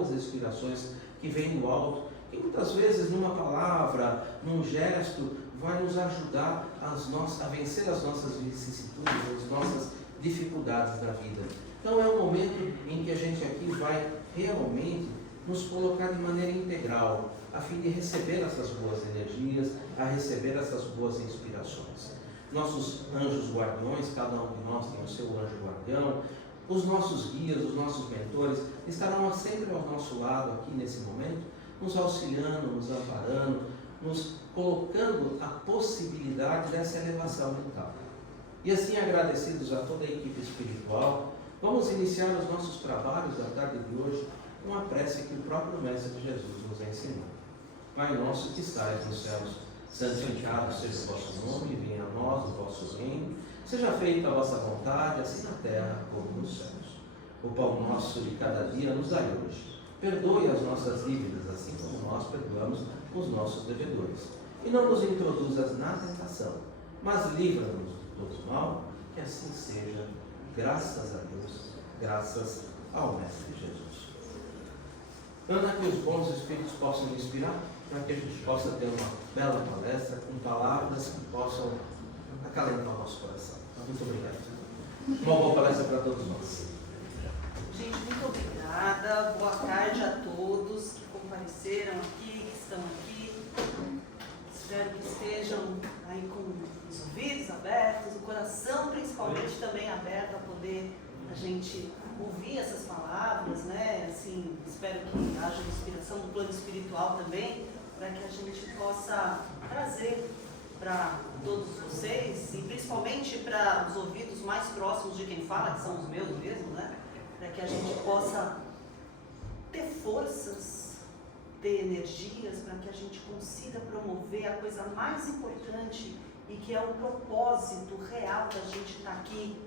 as inspirações que vêm do alto, que muitas vezes numa palavra, num gesto, vai nos ajudar a vencer as nossas vicissitudes, as nossas dificuldades da vida. Então é um momento em que a gente aqui vai realmente nos colocar de maneira integral, a fim de receber essas boas energias, a receber essas boas inspirações. Nossos anjos guardiões, cada um de nós tem o seu anjo guardião, os nossos guias, os nossos mentores, estarão sempre ao nosso lado aqui nesse momento, nos auxiliando, nos amparando, nos colocando a possibilidade dessa elevação mental. E assim, agradecidos a toda a equipe espiritual, vamos iniciar os nossos trabalhos da tarde de hoje com a prece que o próprio Mestre Jesus nos ensinou. Pai nosso que estais nos céus, santificado seja o vosso nome, venha a nós o vosso reino, seja feita a vossa vontade, assim na terra como nos céus. O pão nosso de cada dia nos dai hoje. Perdoe as nossas dívidas, assim como nós perdoamos os nossos devedores. E não nos introduzas na tentação, mas livra-nos de todo mal, que assim seja, graças a Deus, graças ao Mestre Jesus. Ana, que os bons espíritos possam me inspirar, para que a gente possa ter uma bela palestra com palavras que possam acalentar o nosso coração. Muito obrigado. Uma boa palestra para todos nós. Gente, muito obrigada. Boa tarde a todos que compareceram aqui, que estão aqui. Espero que estejam aí com os ouvidos abertos, o coração principalmente também aberto a poder a gente ouvir essas palavras, né? Assim, espero que haja inspiração no plano espiritual também, para que a gente possa trazer para todos vocês, e principalmente para os ouvidos mais próximos de quem fala, que são os meus mesmo, né? Para que a gente possa ter forças, ter energias, para que a gente consiga promover a coisa mais importante e que é o propósito real da gente estar aqui,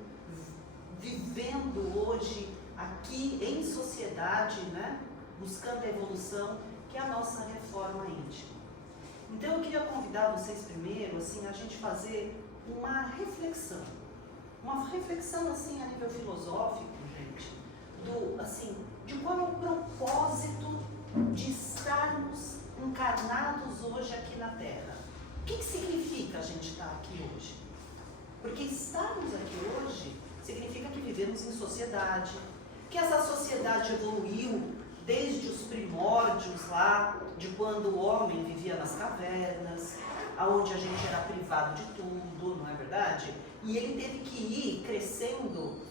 vivendo hoje, aqui em sociedade, né? Buscando a evolução, que é a nossa reforma íntima. Então eu queria convidar vocês primeiro, assim, a gente fazer uma reflexão assim a nível filosófico, gente, de qual é o propósito de estarmos encarnados hoje aqui na Terra. O que significa a gente estar aqui hoje? Porque estarmos aqui hoje significa que vivemos em sociedade, que essa sociedade evoluiu desde os primórdios lá, de quando o homem vivia nas cavernas, onde a gente era privado de tudo, não é verdade? E ele teve que ir crescendo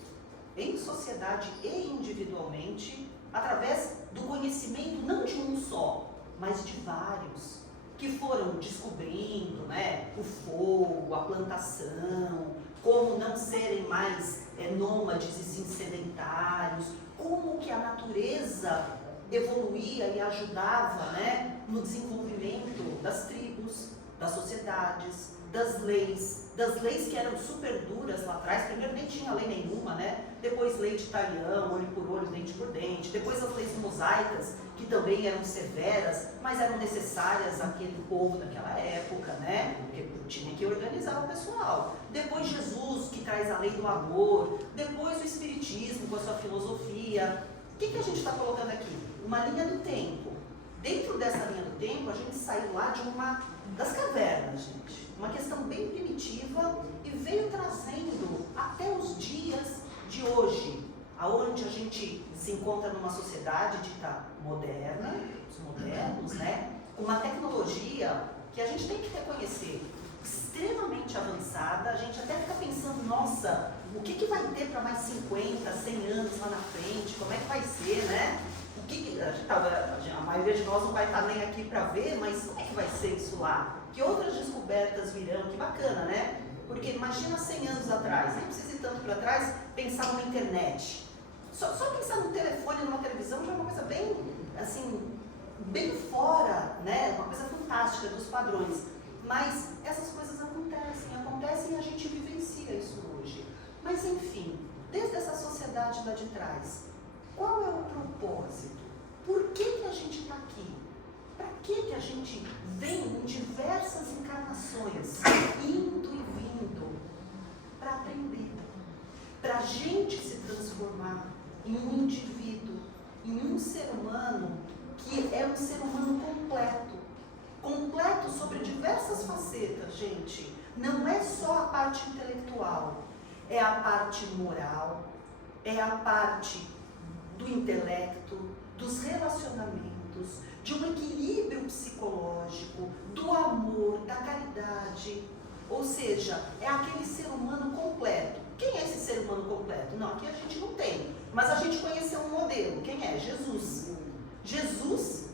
em sociedade e individualmente, através do conhecimento não de um só, mas de vários, que foram descobrindo, né, o fogo, a plantação, como não serem mais nômades e sim sedentários, como que a natureza evoluía e ajudava, né, no desenvolvimento das tribos, das sociedades, das leis que eram super duras lá atrás. Primeiro nem tinha lei nenhuma, né? Depois lei de talião, olho por olho, dente por dente. Depois as leis mosaicas, que também eram severas, mas eram necessárias àquele povo daquela época, né? Porque tinha que organizar o pessoal. Depois Jesus, que traz a lei do amor. Depois o Espiritismo, com a sua filosofia. O que a gente está colocando aqui? Uma linha do tempo. Dentro dessa linha do tempo, a gente saiu lá de das cavernas, gente. Uma questão bem primitiva e veio trazendo até os dias de hoje, aonde a gente se encontra numa sociedade dita moderna, os modernos, né? Uma tecnologia que a gente tem que reconhecer extremamente avançada. A gente até fica pensando, nossa, o que vai ter para mais 50, 100 anos lá na frente? Como é que vai ser, né? A maioria de nós não vai estar nem aqui para ver, mas como é que vai ser isso lá? Que outras descobertas virão? Que bacana, né? Porque imagina 100 anos atrás, nem precisa ir tanto para trás, pensar numa internet. Só pensar no telefone, numa televisão, já é uma coisa bem, assim, bem fora, né? Uma coisa fantástica dos padrões. Mas essas coisas acontecem e a gente vivencia isso hoje. Mas enfim, desde essa sociedade lá de trás, qual é o propósito? Por que a gente está aqui? Para que a gente vem em diversas encarnações, indo e vindo? Para aprender, para a gente se transformar em um indivíduo, em um ser humano que é um ser humano completo. Completo sobre diversas facetas, gente. Não é só a parte intelectual, é a parte moral, é a parte do intelecto, dos relacionamentos, de um equilíbrio psicológico, do amor, da caridade. Ou seja, é aquele ser humano completo. Quem é esse ser humano completo? Não, aqui a gente não tem. Mas a gente conheceu um modelo. Quem é? Jesus. Jesus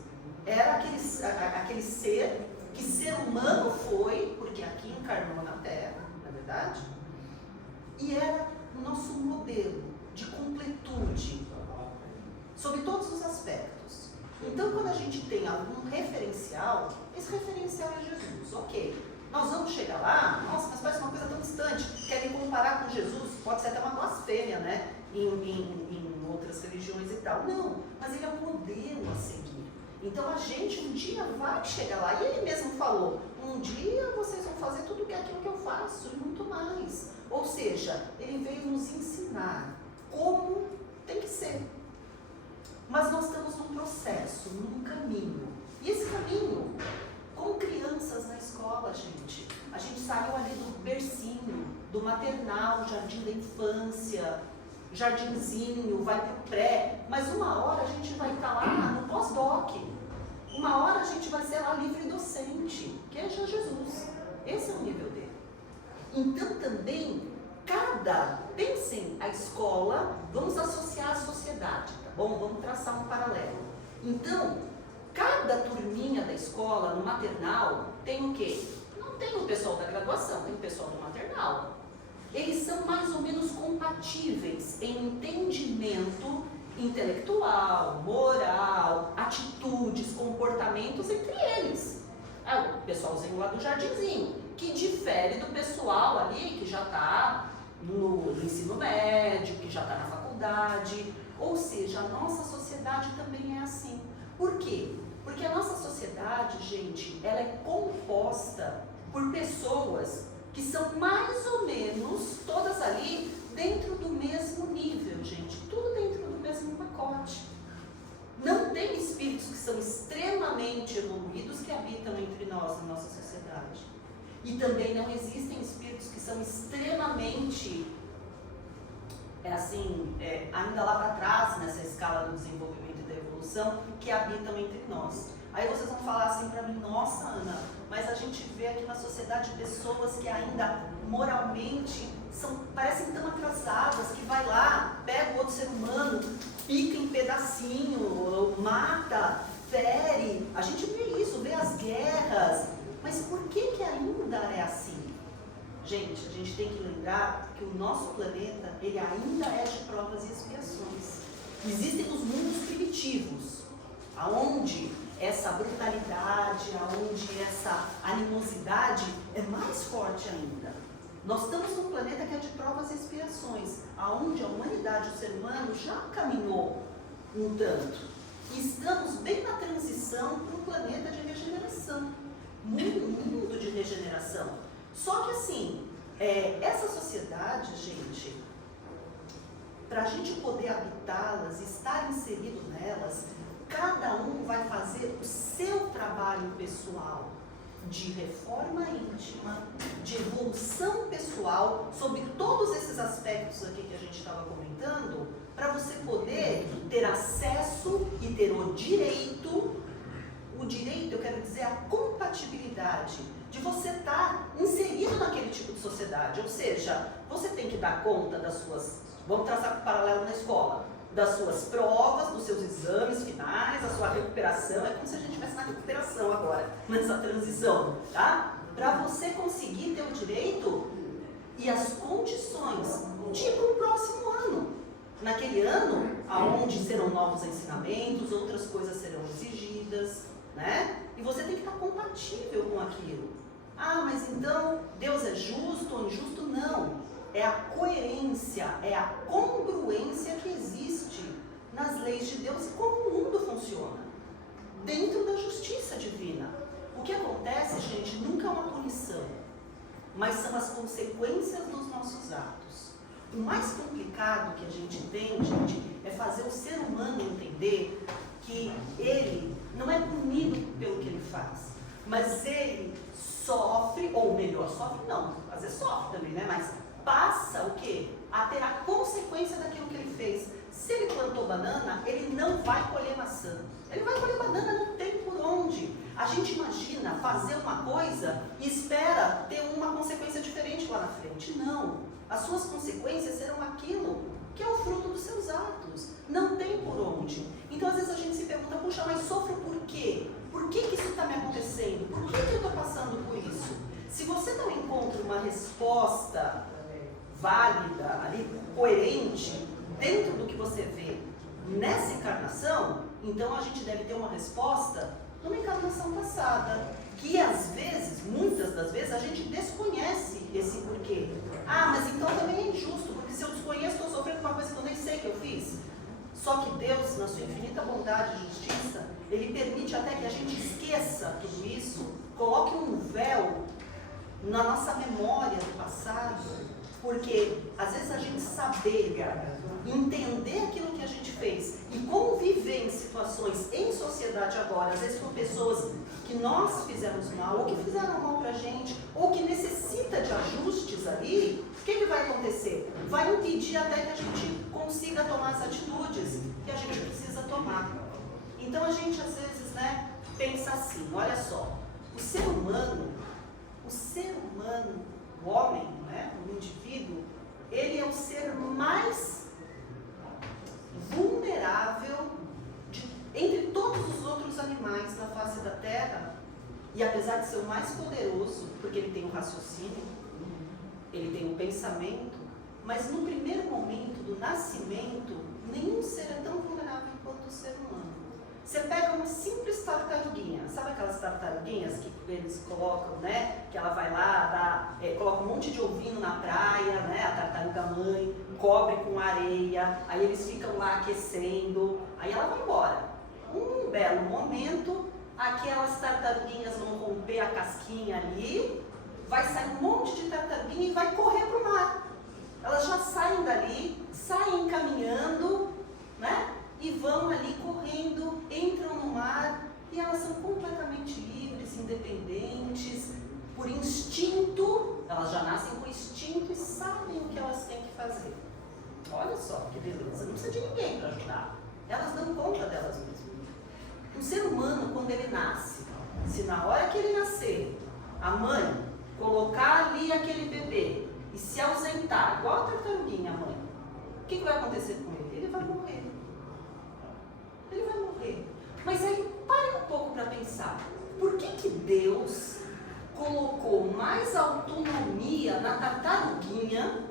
era aquele ser que ser humano foi, porque aqui encarnou na Terra, na verdade, e era o nosso modelo de completude, sobre todos os aspectos. Então, quando a gente tem algum referencial, esse referencial é Jesus, ok. Nós vamos chegar lá, nossa, mas parece uma coisa tão distante, querem comparar com Jesus, pode ser até uma blasfêmia, né, em outras religiões e tal. Não, mas ele é um modelo a seguir. Então a gente um dia vai chegar lá, e ele mesmo falou, um dia vocês vão fazer tudo aquilo que eu faço, e muito mais. Ou seja, ele veio nos ensinar como tem que ser. Mas nós estamos num processo, num caminho. E esse caminho, com crianças na escola, gente. A gente saiu ali do bercinho, do maternal, jardim da infância, jardinzinho, vai pro pré. Mas uma hora a gente vai estar lá no pós-doc. Uma hora a gente vai ser lá livre docente, que é Jesus. Esse é o nível dele. Então também, pensem a escola, vamos associar a sociedade, tá bom? Vamos traçar um paralelo. Então, cada turminha da escola, no maternal, tem o quê? Não tem o pessoal da graduação, tem o pessoal do maternal. Eles são mais ou menos compatíveis em entendimento intelectual, moral, atitudes, comportamentos entre eles. O pessoalzinho lá do jardinzinho, que difere do pessoal ali que já está no ensino médio, que já está na faculdade. Ou seja, a nossa sociedade também é assim. Por quê? Porque a nossa sociedade, gente, ela é composta por pessoas que são mais ou menos todas ali dentro do mesmo nível, gente. Tudo dentro do mesmo pacote. Não tem espíritos que são extremamente evoluídos que habitam entre nós, na nossa sociedade. E também não existem espíritos que são extremamente, ainda lá para trás, nessa escala do desenvolvimento e da evolução, que habitam entre nós. Aí vocês vão falar assim para mim, nossa, Ana, mas a gente vê aqui na sociedade pessoas que ainda moralmente parecem tão atrasadas, que vai lá, pega o outro ser humano, pica em pedacinho, mata, fere. A gente vê isso, vê as guerras. Mas por que ainda é assim? Gente, a gente tem que lembrar que o nosso planeta, ele ainda é de provas e expiações. Existem os mundos primitivos, aonde essa brutalidade, aonde essa animosidade é mais forte ainda. Nós estamos num planeta que é de provas e expiações, aonde a humanidade, o ser humano, já caminhou um tanto. E estamos bem na transição para um planeta de regeneração, mundo de regeneração. Só que assim, essa sociedade, gente, para a gente poder habitá-las, estar inserido nelas, cada um vai fazer o seu trabalho pessoal de reforma íntima, de evolução pessoal, sobre todos esses aspectos aqui que a gente estava comentando, para você poder ter acesso e ter o direito, eu quero dizer a compatibilidade, de você estar inserido naquele tipo de sociedade. Ou seja, você tem que dar conta das suas, vamos traçar um paralelo na escola, das suas provas, dos seus exames finais, a sua recuperação. É como se a gente estivesse na recuperação agora, nessa transição, tá? Para você conseguir ter o direito e as condições de ir para o próximo ano. Naquele ano, aonde serão novos ensinamentos, outras coisas serão exigidas, né? E você tem que estar compatível com aquilo. Ah, mas então Deus é justo ou injusto? Não. É a coerência, é a congruência que existe nas leis de Deus e como o mundo funciona, dentro da justiça divina. O que acontece, gente, nunca é uma punição, mas são as consequências dos nossos atos. O mais complicado que a gente tem, gente, é fazer o ser humano entender que ele não é punido pelo que ele faz, mas ele sofre, ou melhor, sofre não, às vezes sofre também, né? Mas passa o quê? A ter a consequência daquilo que ele fez. Se ele plantou banana, ele não vai colher maçã. Ele vai colher banana, não tem por onde. A gente imagina fazer uma coisa e espera ter uma consequência diferente lá na frente. Não. As suas consequências serão aquilo que é o fruto dos seus atos. Não tem por onde. Então, às vezes a gente se pergunta, puxa, mas sofro por quê? Por que isso está me acontecendo? Por que eu estou passando por isso? Se você não encontra uma resposta válida, ali, coerente, dentro do que você vê nessa encarnação, então a gente deve ter uma resposta numa encarnação passada, que às vezes, muitas das vezes, a gente desconhece esse porquê. Ah, mas então também é injusto, porque se eu desconheço, estou sofrendo uma coisa que eu nem sei que eu fiz. Só que Deus, na sua infinita bondade e justiça, Ele permite até que a gente esqueça tudo isso, coloque um véu na nossa memória do passado, porque às vezes a gente saber, entender aquilo que a gente fez e conviver em situações em sociedade agora, às vezes com pessoas que nós fizemos mal, ou que fizeram mal pra gente, ou que necessita de ajustes ali, o que vai acontecer? Vai impedir até que a gente consiga tomar as atitudes que a gente precisa tomar. Então a gente às vezes, né, pensa assim, olha só, o ser humano, o homem, né, o indivíduo, ele é o ser mais vulnerável entre todos os outros animais na face da Terra, e apesar de ser o mais poderoso, porque ele tem o raciocínio, ele tem o pensamento, mas no primeiro momento do nascimento, nenhum ser é tão vulnerável quanto o ser humano. Você pega uma simples tartaruguinha, sabe aquelas tartaruguinhas que eles colocam, né? Que ela vai lá, coloca um monte de ovinho na praia, né? A tartaruga mãe, cobre com areia, aí eles ficam lá aquecendo, aí ela vai embora. Um belo momento, aquelas tartaruguinhas vão romper a casquinha ali, vai sair um monte de tartaruguinha e vai correr para o mar. Elas já saem dali, saem caminhando, né? E vão ali correndo, entram no mar e elas são completamente livres, independentes, por instinto, elas já nascem com instinto e sabem o que elas têm que fazer. Olha só que beleza, não precisa de ninguém para ajudar, elas dão conta delas mesmas. Um ser humano, quando ele nasce, se na hora que ele nascer, a mãe colocar ali aquele bebê e se ausentar, igual a tartaruguinha, a mãe, o que vai acontecer com ele? Ele vai morrer. Ele vai morrer. Mas aí, pare um pouco para pensar. Por que Deus colocou mais autonomia na tartaruguinha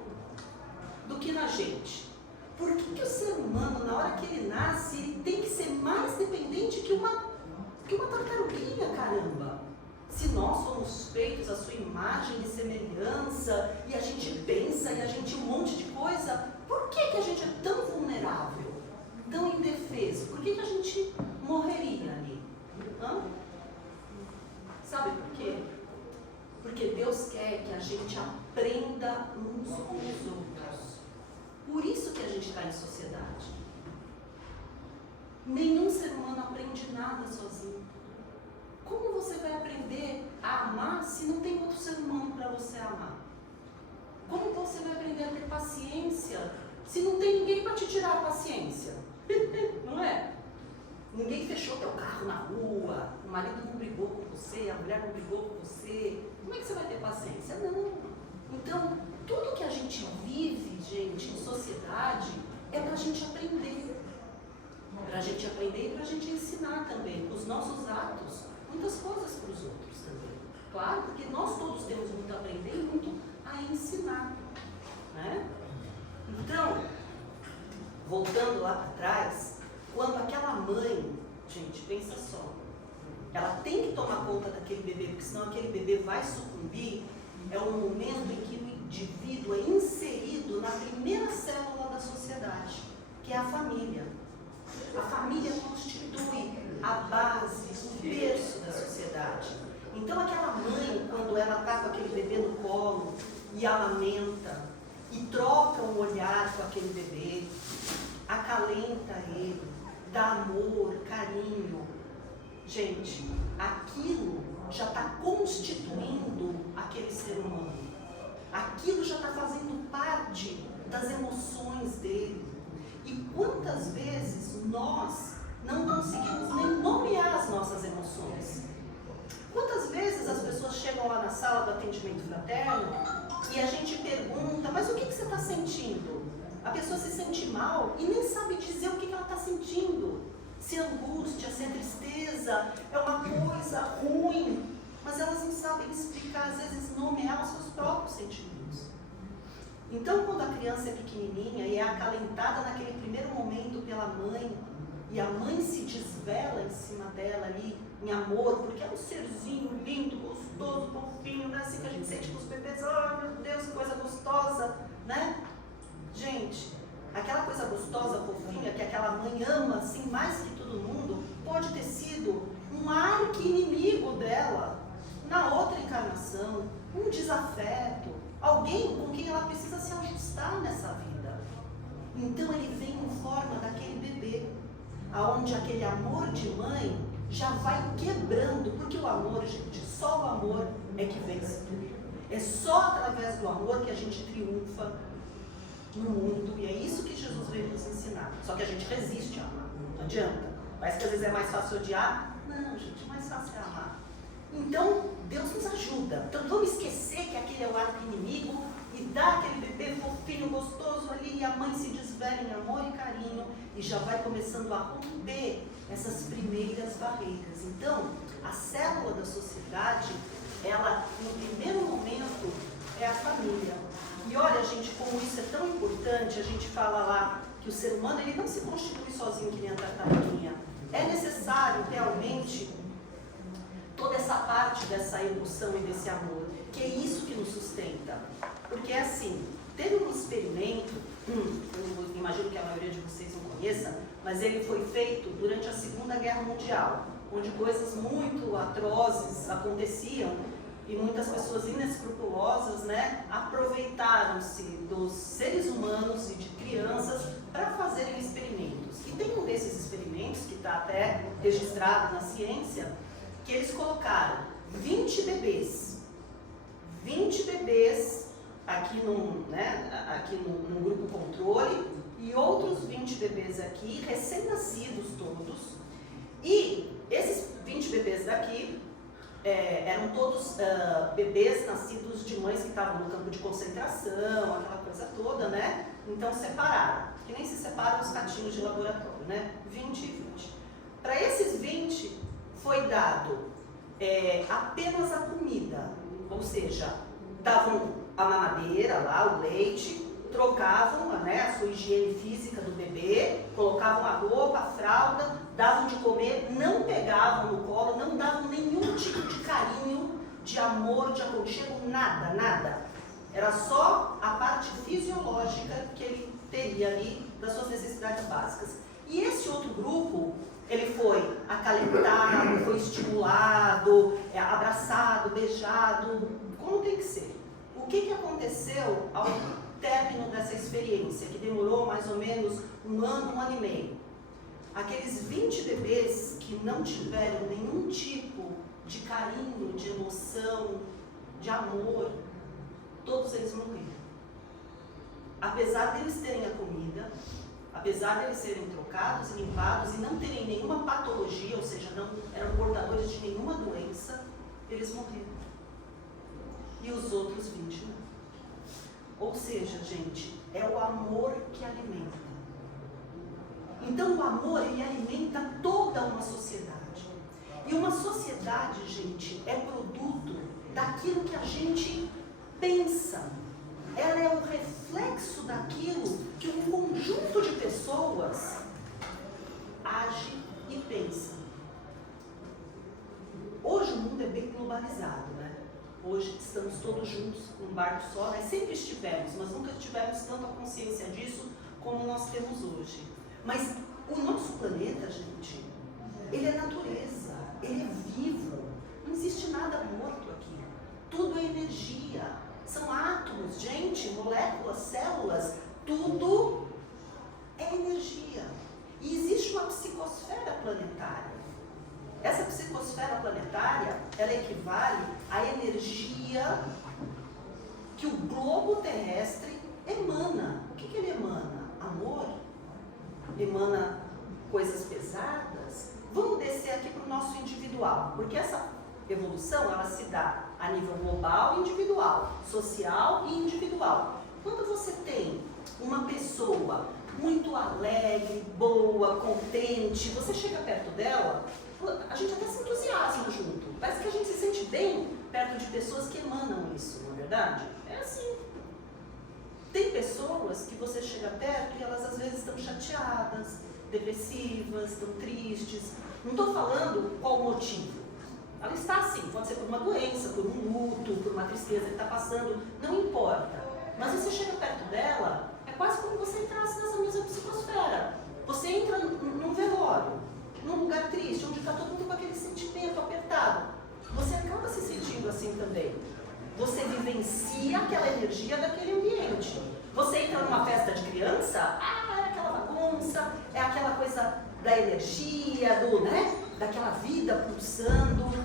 do que na gente? Por que o ser humano, na hora que ele nasce, ele tem que ser mais dependente que uma tartaruguinha, caramba? Se nós somos feitos à sua imagem e semelhança, e a gente pensa, e a gente um monte de coisa, por que a gente é tão vulnerável? Tão indefeso, por que a gente morreria ali? Hã? Sabe por quê? Porque Deus quer que a gente aprenda uns com os outros. Por isso que a gente está em sociedade. Nenhum ser humano aprende nada sozinho. Como você vai aprender a amar se não tem outro ser humano para você amar? Como você vai aprender a ter paciência se não tem ninguém para te tirar a paciência? Não é? Ninguém fechou teu carro na rua, o marido não brigou com você, a mulher não brigou com você. Como é que você vai ter paciência? Não. Então, tudo que a gente vive, gente, em sociedade, é para a gente aprender. Para a gente aprender e para a gente ensinar também, os nossos atos, muitas coisas para os outros também. Claro, porque nós todos temos muito a aprender e muito a ensinar. Né? Então, voltando lá para trás, quando aquela mãe, gente, pensa só, ela tem que tomar conta daquele bebê, porque senão aquele bebê vai sucumbir, é um momento em que o indivíduo é inserido na primeira célula da sociedade, que é a família. A família constitui a base, o berço da sociedade. Então aquela mãe, quando ela está com aquele bebê no colo e a amamenta, e troca um olhar com aquele bebê, acalenta ele, dá amor, carinho, gente, aquilo já está constituindo aquele ser humano. Aquilo já está fazendo parte das emoções dele. E quantas vezes nós não conseguimos nem nomear as nossas emoções? Quantas vezes as pessoas chegam lá na sala do atendimento fraterno e a gente pergunta, mas o que você está sentindo? A pessoa se sente mal e nem sabe dizer o que ela está sentindo. Se é angústia, se é tristeza, é uma coisa ruim. Mas elas não sabem explicar, às vezes nomear os seus próprios sentimentos. Então, quando a criança é pequenininha e é acalentada naquele primeiro momento pela mãe, e a mãe se desvela em cima dela ali, em amor, porque é um serzinho lindo, gostoso, fofinho, né? Assim que a gente sente com os bebês, oh meu Deus, que coisa gostosa, né? Gente, aquela coisa gostosa, fofinha, que aquela mãe ama, assim, mais que todo mundo, pode ter sido um arqui-inimigo dela, na outra encarnação, um desafeto, alguém com quem ela precisa se ajustar nessa vida. Então ele vem em forma daquele bebê, aonde aquele amor de mãe já vai quebrando, porque o amor, gente, só o amor é que vence tudo. É só através do amor que a gente triunfa no mundo, e é isso que Jesus veio nos ensinar. Só que a gente resiste a amar, não adianta. Parece que às vezes é mais fácil odiar. Não, gente, mais fácil é amar. Então, Deus nos ajuda. Então, vamos esquecer que aquele é o arqui-inimigo e dá aquele bebê fofinho, gostoso ali, e a mãe se desvela em amor e carinho e já vai começando a romper essas primeiras barreiras. Então, a célula da sociedade, ela, no primeiro momento, é a família. E olha, gente, como isso é tão importante, a gente fala lá que o ser humano, ele não se constitui sozinho que nem a tartaruguinha. É necessário, realmente, toda essa parte dessa emoção e desse amor, que é isso que nos sustenta. Porque é assim, teve um experimento, eu imagino que a maioria de vocês não conheça, mas ele foi feito durante a Segunda Guerra Mundial, onde coisas muito atrozes aconteciam e muitas pessoas inescrupulosas, né, aproveitaram-se dos seres humanos e de crianças para fazerem experimentos. E tem um desses experimentos, que está até registrado na ciência, que eles colocaram 20 bebês aqui num grupo controle e outros 20 bebês aqui, recém-nascidos todos, e esses 20 bebês daqui eram todos bebês nascidos de mães que estavam no campo de concentração, aquela coisa toda, né? Então separaram, que nem se separam os ratinhos de laboratório, né? 20 e 20. Para esses 20, foi dado apenas a comida, ou seja, davam a mamadeira lá, o leite, trocavam, né, a sua higiene física do bebê, colocavam a roupa, a fralda, davam de comer, não pegavam no colo, não davam nenhum tipo de carinho, de amor, de aconchego, nada, nada. Era só a parte fisiológica que ele teria ali das suas necessidades básicas. E esse outro grupo, ele foi acalentado, foi estimulado, abraçado, beijado, como tem que ser. O que aconteceu ao término dessa experiência, que demorou mais ou menos um ano e meio? Aqueles 20 bebês que não tiveram nenhum tipo de carinho, de emoção, de amor, todos eles morreram. Apesar deles terem a comida, apesar deles serem trocados e limpados e não terem nenhuma patologia, ou seja, não eram portadores de nenhuma doença, eles morreram. E os outros 20 não. Ou seja, gente, é o amor que alimenta. Então o amor, ele alimenta toda uma sociedade. E uma sociedade, gente, é produto daquilo que a gente pensa. Ela é um reflexo daquilo que um conjunto de pessoas age e pensa. Hoje o mundo é bem globalizado, né? Hoje estamos todos juntos num barco só, né? Sempre estivemos, mas nunca tivemos tanta consciência disso como nós temos hoje. Mas o nosso planeta, gente, ele é natureza, ele é vivo, não existe nada morto aqui. Tudo é energia, são átomos, gente, moléculas, células, tudo é é energia. E existe uma psicosfera planetária. Essa psicosfera planetária, ela equivale à energia que o globo terrestre emana. O que ele emana? Amor? Emana coisas pesadas? Vamos descer aqui para o nosso individual, porque essa evolução, ela se dá a nível global e individual, social e individual. Quando você tem uma pessoa muito alegre, boa, contente, você chega perto dela, a gente até se entusiasma junto. Parece que a gente se sente bem perto de pessoas que emanam isso, não é verdade? É assim. Tem pessoas que você chega perto e elas às vezes estão chateadas, depressivas, estão tristes. Não estou falando qual o motivo. Ela está assim, pode ser por uma doença, por um luto, por uma tristeza que está passando, não importa. Mas você chega perto dela, é quase como você entrasse nessa mesma psicosfera. Você entra num velório, num lugar triste, onde está todo mundo com aquele sentimento apertado. Você acaba se sentindo assim também. Você vivencia aquela energia daquele ambiente. Você entra numa festa de criança, é aquela bagunça, é aquela coisa da energia, daquela vida pulsando.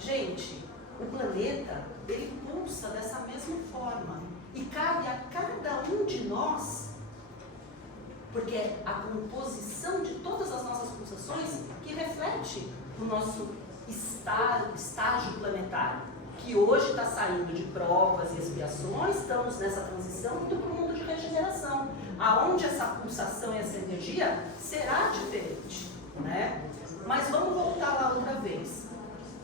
Gente, o planeta, ele pulsa dessa mesma forma. E cabe a cada um de nós, porque é a composição de todas as nossas pulsações que reflete o nosso estágio planetário, que hoje está saindo de provas e expiações, estamos nessa transição para o mundo de regeneração, aonde essa pulsação e essa energia será diferente, né? Mas vamos voltar lá outra vez.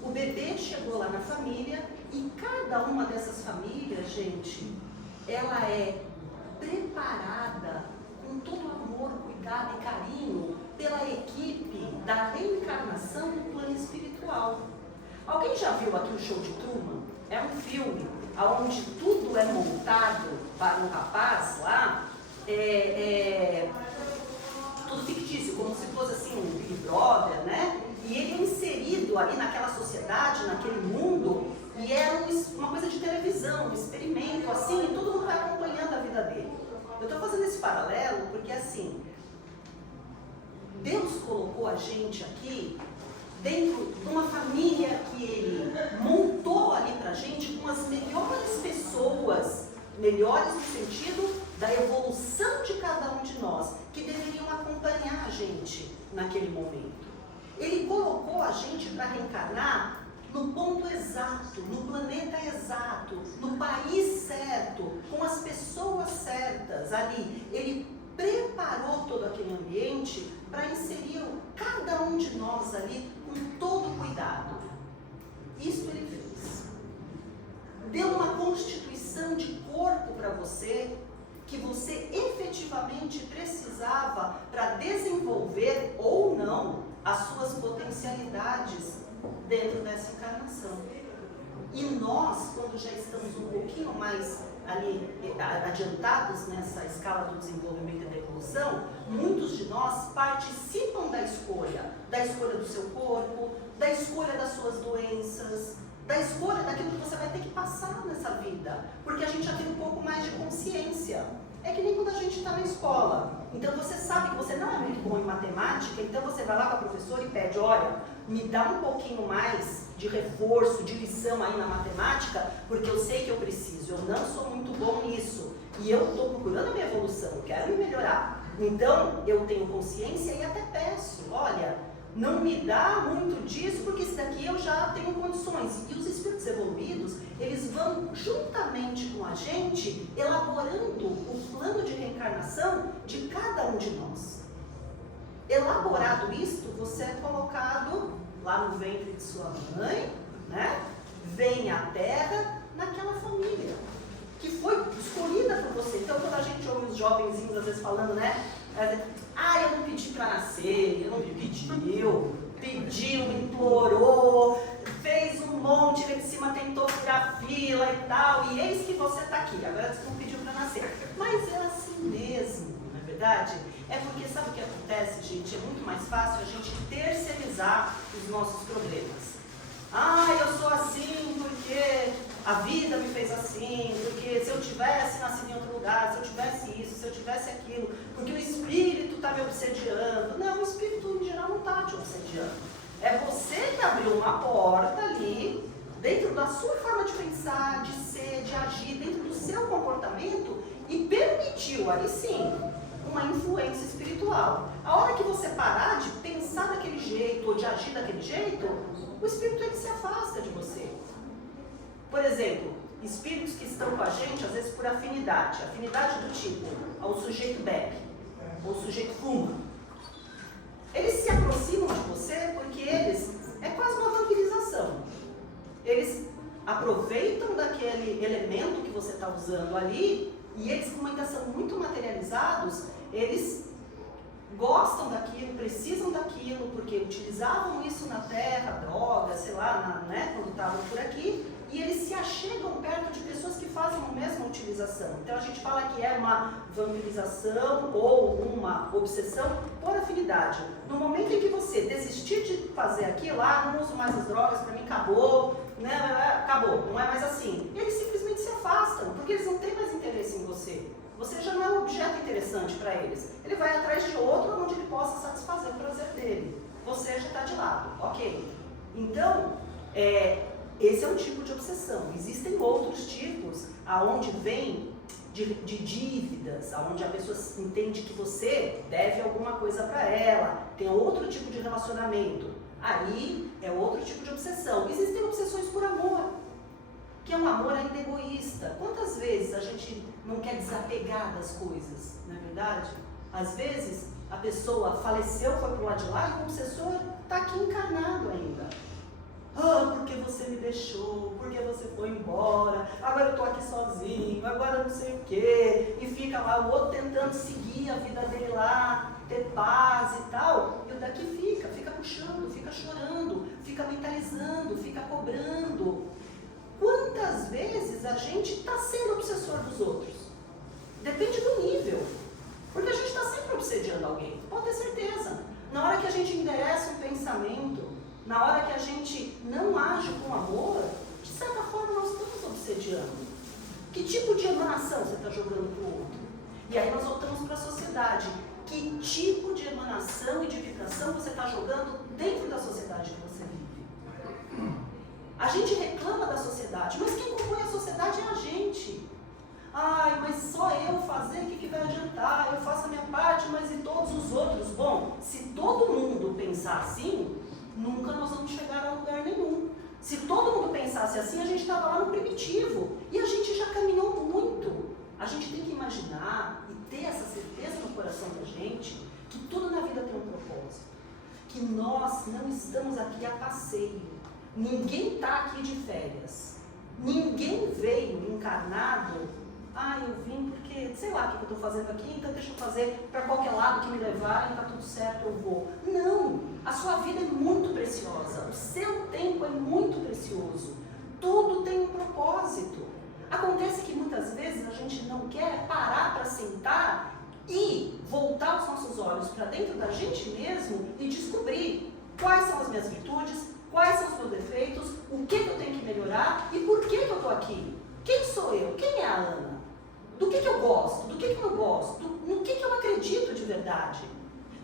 O bebê chegou lá na família e cada uma dessas famílias, gente, ela é preparada com todo amor, cuidado e carinho pela equipe da reencarnação no plano espiritual. Alguém já viu aqui o Show de Truman? É um filme onde tudo é montado para um rapaz lá, tudo fictício, como se fosse assim um Big Brother, né? E ele é inserido ali naquela sociedade, naquele mundo, e é uma coisa de televisão, um experimento, assim, e todo mundo vai acompanhando a vida dele. Eu estou fazendo esse paralelo porque, assim, Deus colocou a gente aqui dentro de uma família que Ele montou ali pra gente com as melhores pessoas, melhores no sentido da evolução de cada um de nós, que deveriam acompanhar a gente naquele momento. Ele colocou a gente para reencarnar no ponto exato, no planeta exato, no país certo, com as pessoas certas ali. Ele preparou todo aquele ambiente para inserir cada um de nós ali com todo cuidado. Isso ele fez. Deu uma constituição de corpo para você, que você efetivamente precisava para desenvolver ou não as suas potencialidades dentro dessa encarnação. E nós, quando já estamos um pouquinho mais ali adiantados nessa escala do desenvolvimento e da evolução, muitos de nós participam da escolha do seu corpo, da escolha das suas doenças, da escolha daquilo que você vai ter que passar nessa vida, porque a gente já tem um pouco mais de consciência. É que nem quando a gente está na escola. Então você sabe que você não é muito bom em matemática, então você vai lá para a professora e pede, olha, me dá um pouquinho mais de reforço, de lição aí na matemática, porque eu sei que eu preciso, eu não sou muito bom nisso. E eu estou procurando a minha evolução, eu quero me melhorar. Então eu tenho consciência e até peço, olha, não me dá muito disso, porque isso daqui eu já tenho condições. E os espíritos evoluídos, eles vão juntamente com a gente, elaborando o plano de reencarnação de cada um de nós. Elaborado isto, você é colocado lá no ventre de sua mãe, né? Vem à Terra naquela família, que foi escolhida por você. Então, quando a gente ouve os jovenzinhos às vezes falando, né? Eu não pedi para nascer, eu não pediu, implorou, fez um monte, lá de cima tentou furar fila e tal, e eis que você está aqui, agora você não pediu para nascer. Mas é assim mesmo, não é verdade? É porque sabe o que acontece, gente? É muito mais fácil a gente terceirizar os nossos problemas. Eu sou assim porque a vida me fez assim, porque se eu tivesse nascido em outro lugar, se eu tivesse isso, se eu tivesse aquilo, porque o espírito está me obsediando. Não, o espírito em geral não está te obsediando. É você que abriu uma porta ali, dentro da sua forma de pensar, de ser, de agir, dentro do seu comportamento, e permitiu, aí sim, uma influência espiritual. A hora que você parar de pensar daquele jeito, ou de agir daquele jeito, o espírito ele se afasta de você. Por exemplo, espíritos que estão com a gente, às vezes por afinidade do tipo, o sujeito bebe, ou o sujeito fuma. Eles se aproximam de você porque é quase uma vampirização. Eles aproveitam daquele elemento que você está usando ali, e eles, como ainda são muito materializados, eles gostam daquilo, precisam daquilo, porque utilizavam isso na Terra, droga, sei lá, quando estavam por aqui, e eles se achegam perto de pessoas que fazem a mesma utilização. Então a gente fala que é uma vampirização ou uma obsessão por afinidade. No momento em que você desistir de fazer aquilo, não uso mais as drogas, para mim acabou, acabou, não é mais assim. Eles simplesmente se afastam, porque eles não têm mais interesse em você. Você já não é um objeto interessante para eles. Ele vai atrás de outro onde ele possa satisfazer o prazer dele. Você já está de lado, ok? Então, esse é um tipo de obsessão. Existem outros tipos, aonde vem de dívidas, aonde a pessoa entende que você deve alguma coisa para ela, tem outro tipo de relacionamento. Aí é outro tipo de obsessão. Existem obsessões por amor, que é um amor ainda egoísta. Quantas vezes a gente não quer desapegar das coisas, não é verdade? Às vezes a pessoa faleceu, foi para o lado de lá, e o obsessor está aqui encarnado ainda. Porque você me deixou, porque você foi embora, agora eu estou aqui sozinho, agora não sei o quê, e fica lá o outro tentando seguir a vida dele lá, ter paz e tal, e o daqui fica puxando, fica chorando, fica mentalizando, fica cobrando. Quantas vezes a gente está sendo obsessor dos outros? Depende do nível, porque a gente está sempre obsediando alguém, pode ter certeza. Na hora que a gente endereça um pensamento, na hora que a gente não age com amor, de certa forma nós estamos obsediando. Que tipo de emanação você está jogando para o outro? E aí nós voltamos para a sociedade. Que tipo de emanação e de vibração você está jogando dentro da sociedade que você vive? A gente reclama da sociedade, mas quem compõe a sociedade é a gente. Mas só eu fazer, o que vai adiantar? Eu faço a minha parte, mas e todos os outros? Bom, se todo mundo pensar assim, nunca nós vamos chegar a lugar nenhum. Se todo mundo pensasse assim, a gente estava lá no primitivo. E a gente já caminhou muito. A gente tem que imaginar e ter essa certeza no coração da gente que tudo na vida tem um propósito. Que nós não estamos aqui a passeio. Ninguém está aqui de férias. Ninguém veio encarnado. Eu vim porque, sei lá o que eu estou fazendo aqui, então deixa eu fazer para qualquer lado que me levarem, está tudo certo, eu vou. Não! A sua vida é muito preciosa. O seu tempo é muito precioso. Tudo tem um propósito. Acontece que muitas vezes a gente não quer parar para sentar e voltar os nossos olhos para dentro da gente mesmo e descobrir quais são as minhas virtudes, quais são os meus defeitos, o que eu tenho que melhorar e por que eu estou aqui. Quem sou eu? Quem é a Ana? Do que eu gosto? Do que eu não gosto? No que eu acredito de verdade?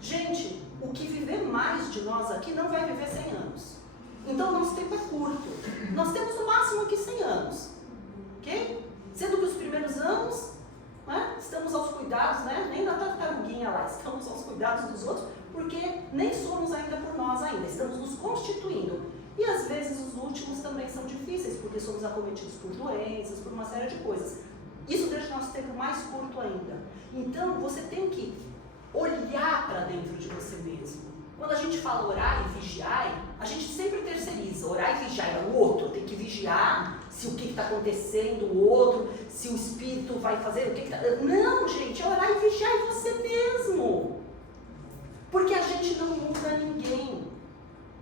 Gente, o que viver mais de nós aqui não vai viver 100 anos. Então o nosso tempo é curto. Nós temos no máximo aqui 100 anos. Ok? Sendo que os primeiros anos, estamos aos cuidados, nem da tartaruguinha lá, estamos aos cuidados dos outros, porque nem somos ainda por nós ainda, estamos nos constituindo. E às vezes os últimos também são difíceis, porque somos acometidos por doenças, por uma série de coisas. Isso deixa o nosso tempo mais curto ainda. Então você tem que olhar para dentro de você mesmo. Quando a gente fala orar e vigiar, a gente sempre terceiriza. Orar e vigiar é o outro, tem que vigiar se o que está acontecendo, o outro, se o espírito vai fazer, o que está... Não, gente, é orar e vigiar em você mesmo. Porque a gente não muda ninguém.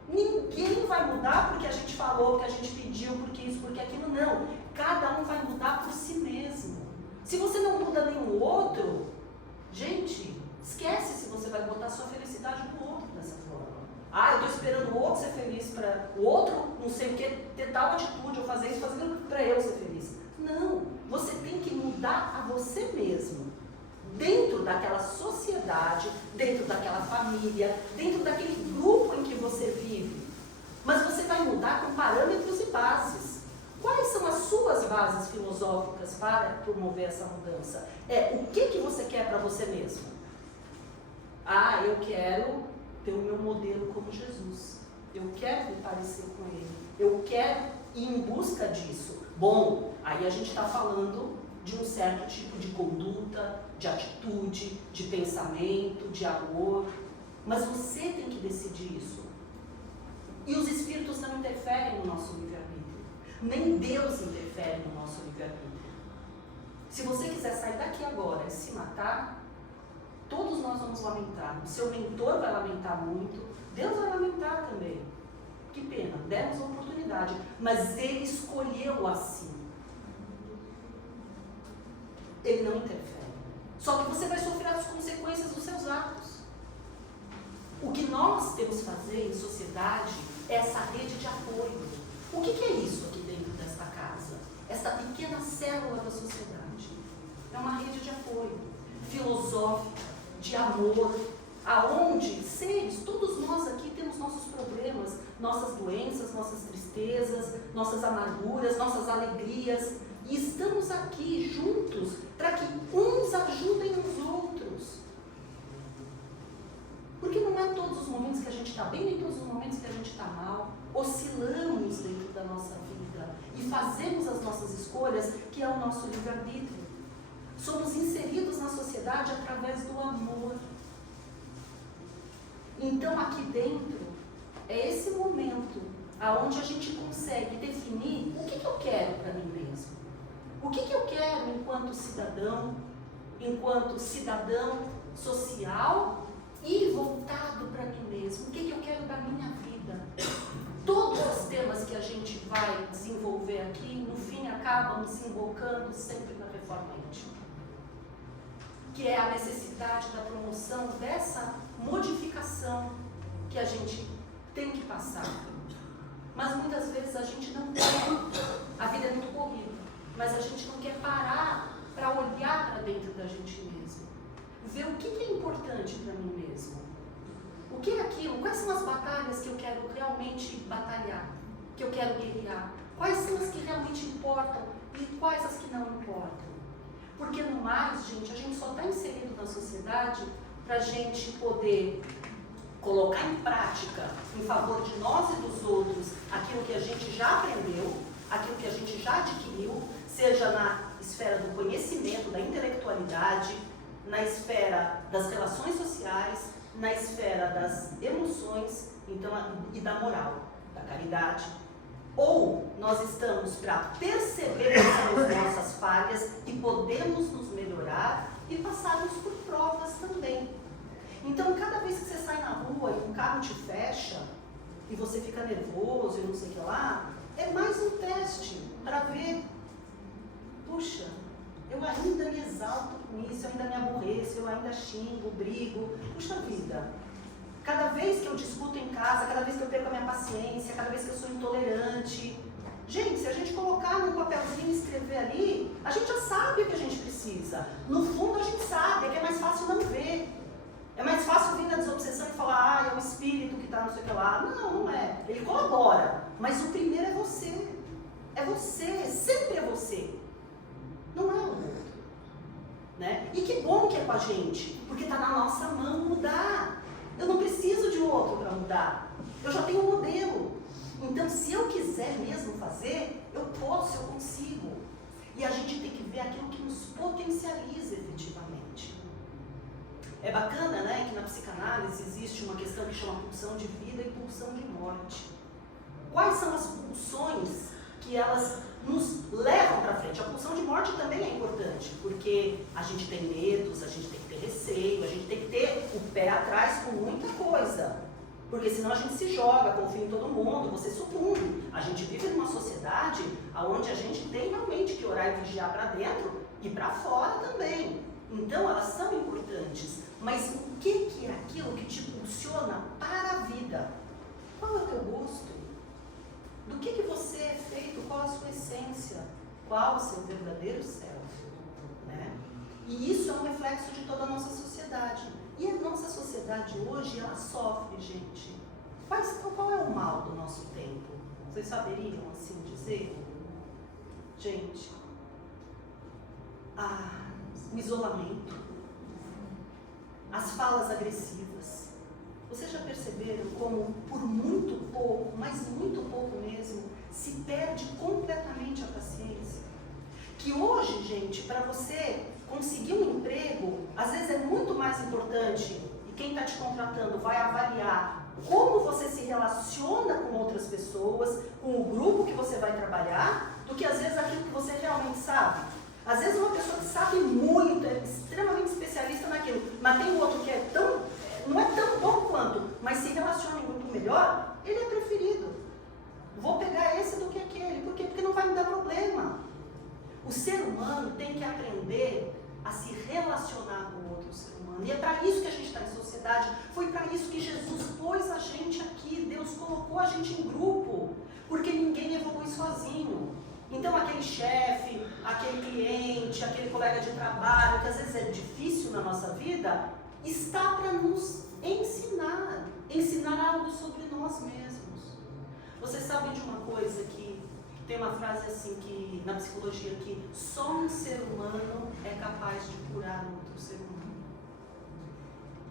Ninguém vai mudar porque a gente falou, porque a gente pediu, porque isso, porque aquilo, não. Cada um vai mudar por si mesmo. Se você não muda nenhum outro, gente, esquece se você vai botar sua felicidade no outro dessa forma. Eu estou esperando o outro ser feliz para fazer o outro, não sei o que, ter tal atitude, ou fazer isso, fazer aquilo para eu ser feliz. Não, você tem que mudar a você mesmo. Dentro daquela sociedade, dentro daquela família, dentro daquele grupo em que você vive. Mas você vai mudar com parâmetros e bases. Quais são as suas bases filosóficas para promover essa mudança? O que você quer para você mesmo? Ah, eu quero ter o meu modelo como Jesus. Eu quero me parecer com ele. Eu quero ir em busca disso. Bom, aí a gente está falando de um certo tipo de conduta, de atitude, de pensamento, de amor. Mas você tem que decidir isso. E os espíritos não interferem no nosso livre-arbítrio. Nem Deus interfere no nosso livre-arbítrio. Se você quiser sair daqui agora e se matar, todos nós vamos lamentar. O seu mentor vai lamentar muito, Deus vai lamentar também. Que pena, demos a oportunidade, mas Ele escolheu assim. Ele não interfere. Só que você vai sofrer as consequências dos seus atos. O que nós temos que fazer em sociedade é essa rede de apoio. O que é isso aqui dentro desta casa? Esta pequena célula da sociedade. É uma rede de apoio filosófica, de amor, aonde seres, todos nós aqui temos nossos problemas, nossas doenças, nossas tristezas, nossas amarguras, nossas alegrias, e estamos aqui juntos para que uns ajudem os outros. Porque não é todos os momentos que a gente está bem, nem todos os momentos que a gente está mal. Oscilamos dentro da nossa vida e fazemos as nossas escolhas, que é o nosso livre-arbítrio. Somos inseridos na sociedade através do amor. Então, aqui dentro, é esse momento onde a gente consegue definir o que eu quero para mim mesmo. O que eu quero enquanto cidadão social e voltado para mim mesmo. O que eu quero da minha vida. Todos os temas que a gente vai desenvolver aqui, no fim, acabam desembocando sempre na reforma íntima. Que é a necessidade da promoção dessa modificação que a gente tem que passar. Mas muitas vezes a gente não quer. A vida é muito corrida, mas a gente não quer parar para olhar para dentro da gente mesmo. Ver o que é importante para mim mesmo. O que é aquilo? Quais são as batalhas que eu quero realmente batalhar? Que eu quero guerrear? Quais são as que realmente importam e quais as que não importam? Porque no mais, gente, a gente só está inserido na sociedade para a gente poder colocar em prática, em favor de nós e dos outros, aquilo que a gente já aprendeu, aquilo que a gente já adquiriu, seja na esfera do conhecimento, da intelectualidade, na esfera das relações sociais, na esfera das emoções, então, e da moral, da caridade. Ou nós estamos para perceber as nossas falhas e podemos nos melhorar e passarmos por provas também. Então, cada vez que você sai na rua e um carro te fecha e você fica nervoso e não sei o que lá, é mais um teste para ver, puxa, eu ainda me exalto com isso, eu ainda me aborreço, eu ainda xingo, brigo, puxa vida. Cada vez que eu discuto em casa, cada vez que eu perco a minha paciência, cada vez que eu sou intolerante. Gente, se a gente colocar num papelzinho e escrever ali, a gente já sabe o que a gente precisa. No fundo a gente sabe, é que é mais fácil não ver. É mais fácil vir na desobsessão e falar, é o espírito que está não sei o que lá. Não, não é. Ele colabora. Mas o primeiro é você. É você, sempre é você. Não é o outro. Né? E que bom que é com a gente, porque está na nossa mão mudar. Eu não preciso de outro para mudar. Eu já tenho um modelo. Então, se eu quiser mesmo fazer, eu posso, eu consigo. E a gente tem que ver aquilo que nos potencializa efetivamente. É bacana, né, que na psicanálise existe uma questão que chama pulsão de vida e pulsão de morte. Quais são as pulsões que elas nos levam para frente? A pulsão de morte também é importante, porque a gente tem medos, a gente tem que ter receio, a gente tem que ter o pé atrás com muita coisa. Porque senão a gente se joga, confia em todo mundo, você sucumbe. A gente vive numa sociedade onde a gente tem realmente que orar e vigiar para dentro e para fora também. Então elas são importantes. Mas o que é aquilo que te impulsiona para a vida? Qual é o teu gosto? Qual o seu verdadeiro self? Né? E isso é um reflexo de toda a nossa sociedade. E a nossa sociedade hoje, ela sofre, gente. Qual é o mal do nosso tempo? Vocês saberiam assim dizer? Gente, o isolamento, as falas agressivas. Vocês já perceberam como por muito pouco, mas muito pouco mesmo, se perde completamente a paciência? Que hoje, gente, para você conseguir um emprego, às vezes é muito mais importante, e quem está te contratando vai avaliar como você se relaciona com outras pessoas, com o grupo que você vai trabalhar, do que às vezes aquilo que você realmente sabe. Às vezes uma pessoa que sabe muito, é extremamente especialista naquilo, mas tem outro que é não é tão bom quanto, mas se relaciona em grupo melhor, ele é preferido. Vou pegar esse do que aquele. Por quê? Porque não vai me dar problema. O ser humano tem que aprender a se relacionar com o outro ser humano. E é para isso que a gente está em sociedade. Foi para isso que Jesus pôs a gente aqui. Deus colocou a gente em grupo. Porque ninguém evolui sozinho. Então aquele chefe, aquele cliente, aquele colega de trabalho, que às vezes é difícil na nossa vida, está para nos ensinar algo sobre nós mesmos. Vocês sabem de uma coisa que tem uma frase assim que na psicologia que só um ser humano é capaz de curar outro ser humano.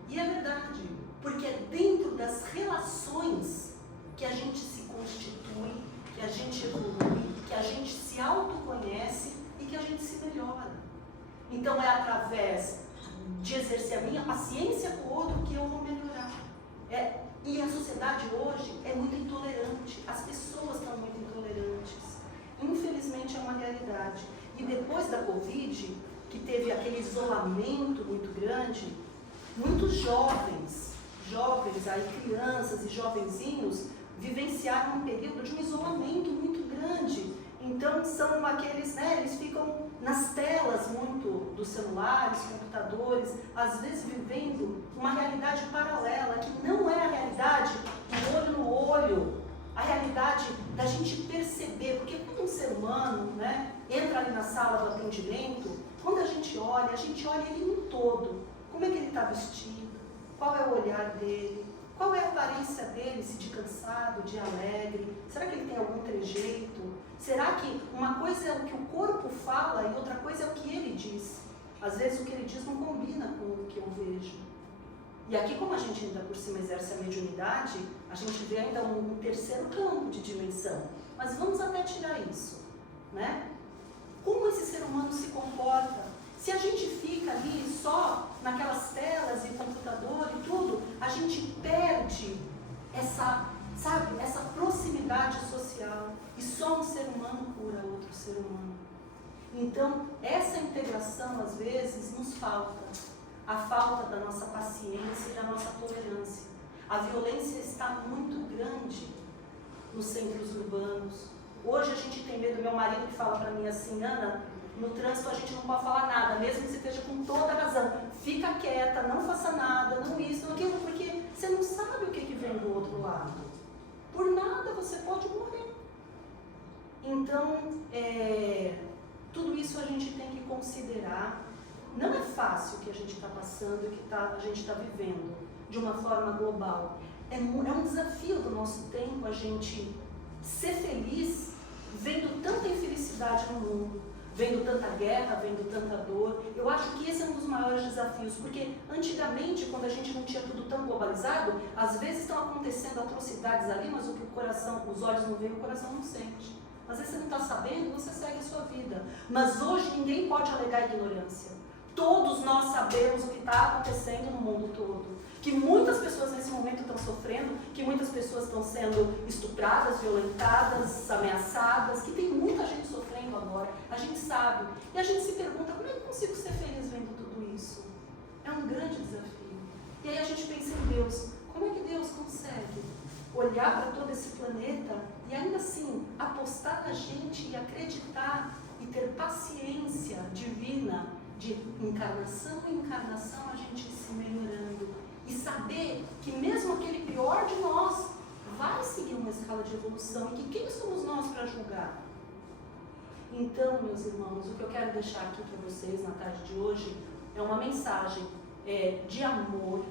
E é verdade, porque é dentro das relações que a gente se constitui, que a gente evolui, que a gente se autoconhece e que a gente se melhora. Então é através de exercer a minha paciência com o outro que eu vou melhorar. E a sociedade hoje é muito intolerante, as pessoas estão muito intolerantes. Infelizmente é uma realidade. E depois da Covid, que teve aquele isolamento muito grande, muitos jovens, aí crianças e jovenzinhos, vivenciaram um período de um isolamento muito grande. Então são aqueles, eles ficam nas telas muito dos celulares, computadores, às vezes vivendo uma realidade paralela, que não é a realidade do olho no olho, a realidade da gente perceber, porque quando um ser humano entra ali na sala do atendimento, quando a gente olha ele em todo. Como é que ele está vestido? Qual é o olhar dele? Qual é a aparência dele, se de cansado, de alegre? Será que ele tem algum trejeito? Será que uma coisa é o que o corpo fala e outra coisa é o que ele diz? Às vezes o que ele diz não combina com o que eu vejo. E aqui, como a gente ainda por cima exerce a mediunidade, a gente vê ainda um terceiro campo de dimensão. Mas vamos até tirar isso, Como esse ser humano se comporta? Se a gente fica ali só naquelas telas e computador e tudo, a gente perde essa proximidade social. E só um ser humano cura outro ser humano. Então, essa integração, às vezes, nos falta. A falta da nossa paciência e da nossa tolerância. A violência está muito grande nos centros urbanos. Hoje a gente tem medo, meu marido que fala para mim assim, Ana, no trânsito a gente não pode falar nada, mesmo que você esteja com toda a razão. Fica quieta, não faça nada, não isso, não aquilo, porque você não sabe o que vem do outro lado. Por nada você pode morrer. Então, tudo isso a gente tem que considerar. Não é fácil o que a gente está passando e o que a gente está vivendo de uma forma global. É um desafio do nosso tempo a gente ser feliz vendo tanta infelicidade no mundo, vendo tanta guerra, vendo tanta dor. Eu acho que esse é um dos maiores desafios, porque antigamente, quando a gente não tinha tudo tão globalizado, às vezes estão acontecendo atrocidades ali, mas o que os olhos não veem, o coração não sente. Às vezes você não está sabendo, você segue a sua vida. Mas hoje ninguém pode alegar ignorância. Todos nós sabemos o que está acontecendo no mundo todo. Que muitas pessoas nesse momento estão sofrendo, que muitas pessoas estão sendo estupradas, violentadas, ameaçadas, que tem muita gente sofrendo agora. A gente sabe. E a gente se pergunta, como é que eu consigo ser feliz vendo tudo isso? É um grande desafio. E aí a gente pensa em Deus. Como é que Deus consegue olhar para todo esse planeta e ainda assim apostar na gente e acreditar e ter paciência divina de encarnação em encarnação a gente se melhorando e saber que mesmo aquele pior de nós vai seguir uma escala de evolução e que quem somos nós para julgar? Então, meus irmãos, o que eu quero deixar aqui para vocês na tarde de hoje é uma mensagem de amor,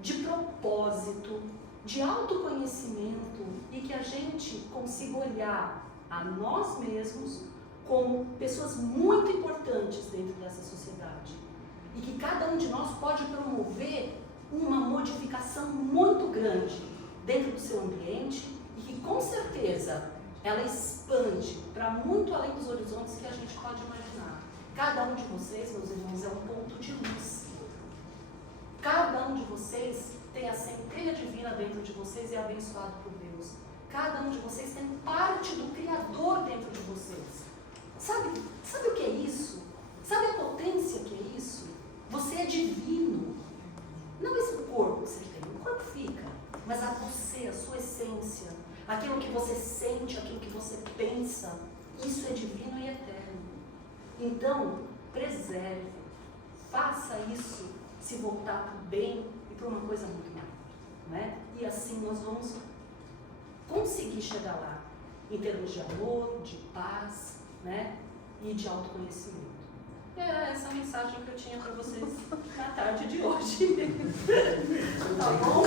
de propósito, de autoconhecimento e que a gente consiga olhar a nós mesmos como pessoas muito importantes dentro dessa sociedade e que cada um de nós pode promover uma modificação muito grande dentro do seu ambiente e que com certeza ela expande para muito além dos horizontes que a gente pode imaginar. Cada um de vocês, meus irmãos, é um ponto de luz. Cada um de vocês tem a centelha divina dentro de vocês e é abençoado por Deus. Cada um de vocês tem parte do Criador dentro de vocês. Sabe o que é isso? Sabe a potência que é isso? Você é divino. Não esse corpo que você tem, o corpo fica, mas a você, a sua essência, aquilo que você sente, aquilo que você pensa, isso é divino e eterno. Então, preserve, faça isso se voltar para o bem e para uma coisa muito maior, né? E assim nós vamos conseguir chegar lá, em termos de amor, de paz, né? E de autoconhecimento. Era essa a mensagem que eu tinha para vocês na tarde de hoje. Tá bom?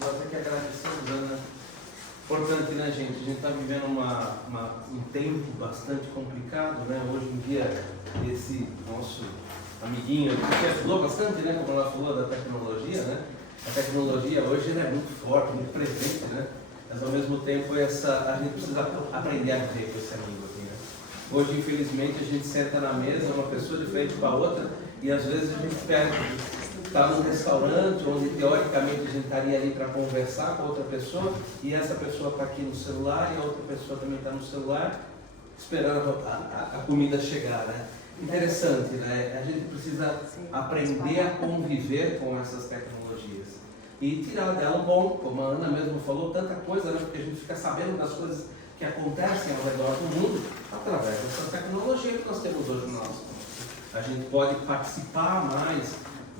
Nós aqui agradecemos, Ana. Importante, né, gente? A gente está vivendo um tempo bastante complicado, né? Hoje em dia, esse nosso amiguinho aqui, que ajudou bastante, né? Como ela falou, da tecnologia, né? A tecnologia hoje é muito forte, muito presente, né? Mas ao mesmo tempo a gente precisa aprender a viver com esse amigo aqui, né? Hoje, infelizmente, a gente senta na mesa, uma pessoa de frente para a outra, e às vezes a gente está num restaurante onde teoricamente a gente estaria ali para conversar com outra pessoa, e essa pessoa está aqui no celular e a outra pessoa também está no celular, esperando a comida chegar, né? Interessante, né? A gente precisa aprender a conviver com essas tecnologias e tirar dela o bom, como a Ana mesmo falou, tanta coisa, né? Porque a gente fica sabendo das coisas que acontecem ao redor do mundo através dessa tecnologia que nós temos hoje no nosso mundo. A gente pode participar mais,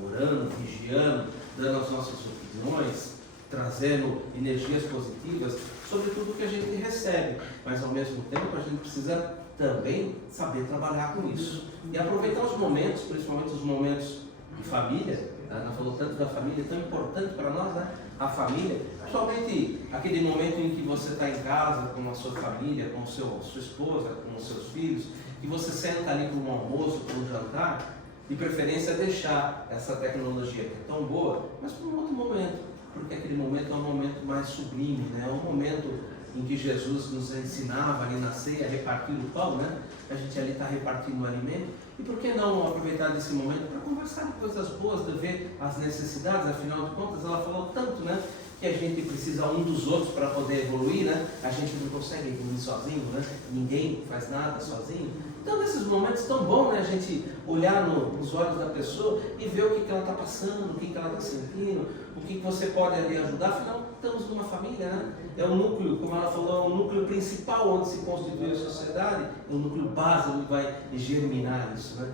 orando, vigiando, dando as nossas opiniões, trazendo energias positivas sobre tudo que a gente recebe, mas ao mesmo tempo a gente precisa também saber trabalhar com isso e aproveitar os momentos, principalmente os momentos de família. A Ana falou tanto da família, tão importante para nós, né? A família, principalmente aquele momento em que você está em casa com a sua família, com sua esposa, com os seus filhos, e você senta ali para um almoço, para um jantar, de preferência deixar essa tecnologia que é tão boa, mas para um outro momento, porque aquele momento é um momento mais sublime, né? É um momento em que Jesus nos ensinava ali na ceia a repartir o pão, né? A gente ali está repartindo o alimento. E por que não aproveitar desse momento para conversar de coisas boas, de ver as necessidades? Afinal de contas, ela falou tanto, né? Que a gente precisa um dos outros para poder evoluir, né? A gente não consegue evoluir sozinho, né? Ninguém faz nada sozinho. Então, nesses momentos tão bom, né? A gente olhar nos olhos da pessoa e ver o que ela está passando, o que ela está sentindo, o que você pode ali ajudar. Afinal, estamos numa família, né? É o núcleo, como ela falou, é o núcleo principal onde se constitui a sociedade, é o núcleo base onde vai germinar isso, né?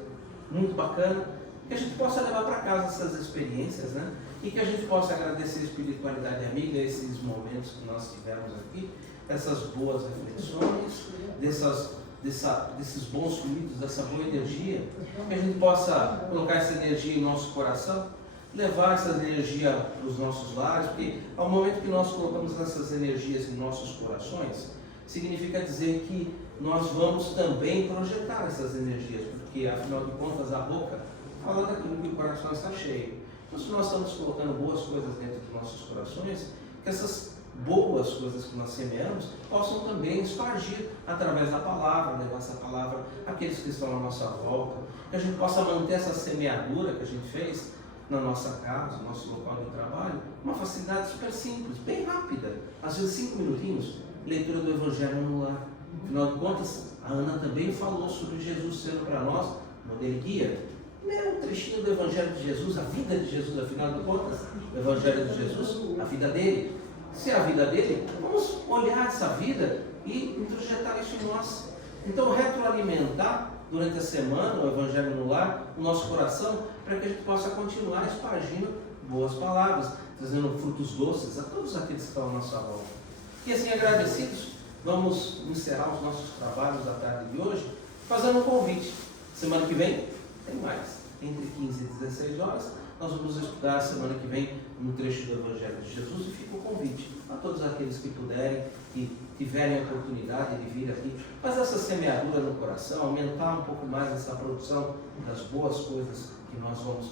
Muito bacana. Que a gente possa levar para casa essas experiências, né? E que a gente possa agradecer a espiritualidade amiga, esses momentos que nós tivemos aqui, essas boas reflexões, desses bons fluidos, dessa boa energia, que a gente possa colocar essa energia em nosso coração, levar essa energia para os nossos lares, porque ao momento que nós colocamos essas energias em nossos corações, significa dizer que nós vamos também projetar essas energias, porque afinal de contas a boca fala daquilo que o coração está cheio. Então, se nós estamos colocando boas coisas dentro dos nossos corações, que essas boas coisas que nós semeamos possam também espargir através da palavra, levar essa palavra àqueles que estão à nossa volta, que a gente possa manter essa semeadura que a gente fez na nossa casa, no nosso local de trabalho, uma facilidade super simples, bem rápida, às vezes 5 minutinhos, leitura do Evangelho no lar. Afinal de contas, a Ana também falou sobre Jesus sendo para nós modelo e guia. Um trechinho do Evangelho de Jesus, a vida de Jesus, afinal de contas, o Evangelho de Jesus, a vida dele. Se é a vida dele, vamos olhar essa vida e introjetar isso em nós. Então, retroalimentar durante a semana o Evangelho no lar, o nosso coração, para que a gente possa continuar espargindo boas palavras, trazendo frutos doces a todos aqueles que estão à nossa volta. E assim, agradecidos, vamos encerrar os nossos trabalhos da tarde de hoje fazendo um convite. Semana que vem tem mais, entre 15 e 16 horas. Nós vamos estudar semana que vem um trecho do Evangelho de Jesus e fica o convite a todos aqueles que puderem, que tiverem a oportunidade de vir aqui, fazer essa semeadura no coração, aumentar um pouco mais essa produção das boas coisas que nós vamos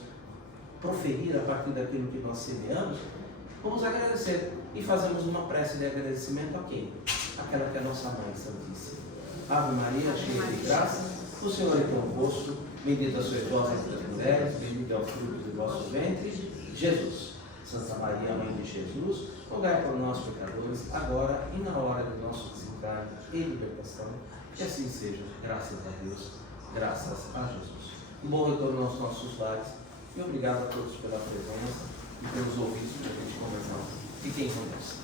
proferir a partir daquilo que nós semeamos. Vamos agradecer e fazemos uma prece de agradecimento a quem? Aquela que é a nossa Mãe Santíssima. Ave Maria, cheia de graça, o Senhor é convosco, bendita sois vós entre as mulheres, bendito é o fruto do vosso ventre, Jesus. Santa Maria, Mãe de Jesus, rogai por nós, pecadores, agora e na hora do nosso desencarne e libertação. Que assim seja, graças a Deus, graças a Jesus. Um bom retorno aos nossos lares e obrigado a todos pela presença e pelos ouvidos que a gente conversou. Fiquem com Deus.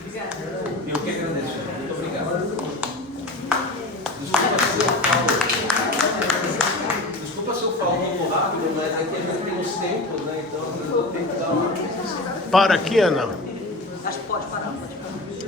Obrigada. Eu que agradeço. Muito obrigado. Desculpa se eu falo muito rápido, mas é que a gente tem os tempos, né? Então eu tenho que dar uma. Para aqui, Ana. Acho que pode parar, pode parar.